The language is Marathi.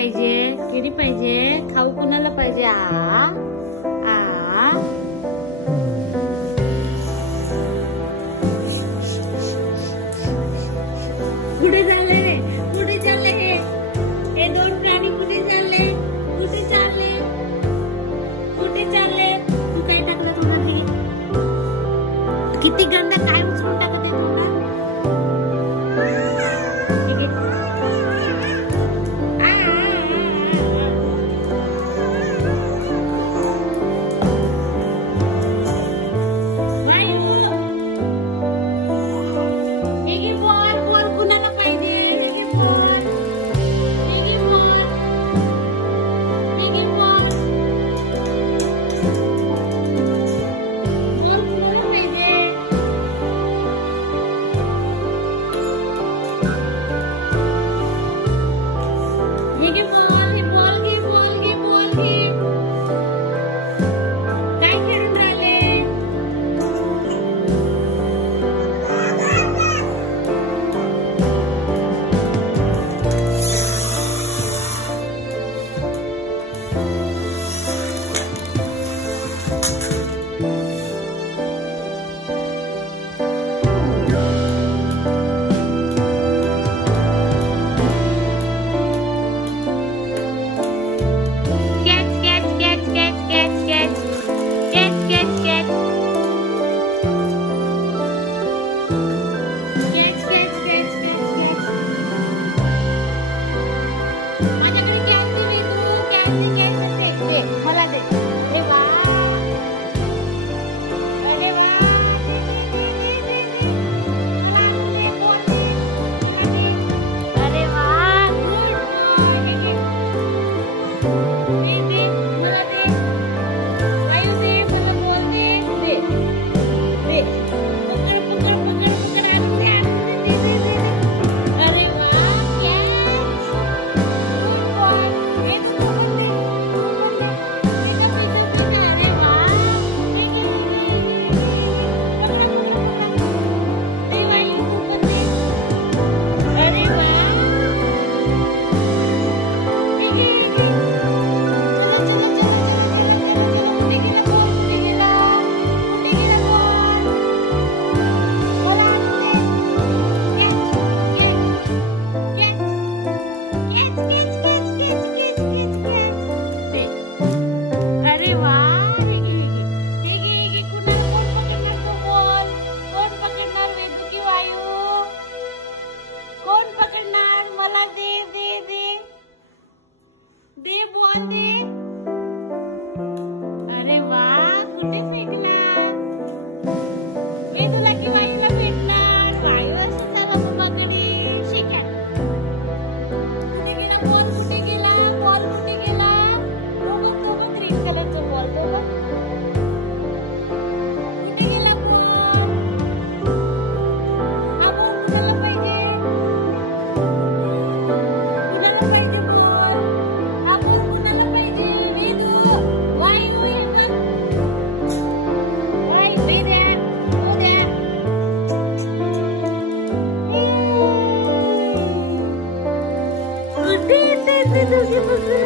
पाहिजे? केळी पाहिजे? खाऊ कुणाला पाहिजे? कुठे चालले? कुठे चालले? हे दोन प्राणी कुठे चालले? कुठे चालले? कुठे चालले? तू काय टाकलं तोंडात? किती गंदा काय उचलून टाकत आहे तोंडात? दे बॉल दे. अरे वा, कुठे फेकणार? मी तुला की वायूला भेटणार? वायू असं चला मम्माकडे शेक्या. कुठे गेला बॉल? कुठे गेला बॉल? कुठे गेला? तो बघ ग्रीन कलरचा बॉल तो बघ. कुठे गेला बॉल? हा बॉल कुणाला पाहिजे? This is